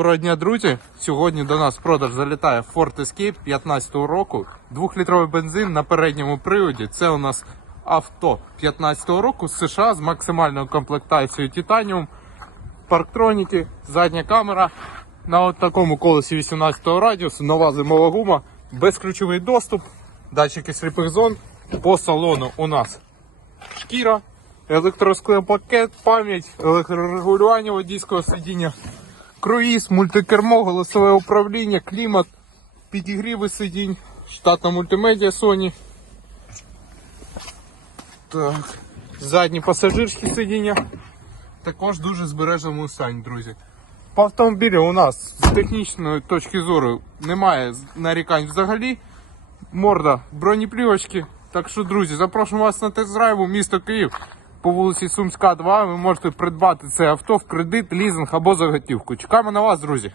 Доброго дня, друзі! Сьогодні до нас в продаж залітає Ford Escape 15 року. Двохлітровий бензин на передньому приводі. Це у нас авто 15 року з США з максимальною комплектацією Titanium, парктроніки, задня камера. На от такому колесі 18 радіусу, нова зимова гума, безключовий доступ, датчики сліпих зон. По салону у нас шкіра, електросклепакет, пам'ять, електрорегулювання водійського сидіння, круїз, мультикермо, голосове управління, клімат, підігріви сидінь, штатна мультимедіа Sony. Так. Задні пасажирські сидіння. Також дуже збереженому стані, друзі. По автомобілю у нас з технічної точки зору немає нарікань взагалі. Морда бронеплівочки. Так що, друзі, запрошуємо вас на тест-драйв у місто Київ по вулиці Сумська, 2. Ви можете придбати це авто в кредит, лізинг або за готівку. Чекаємо на вас, друзі.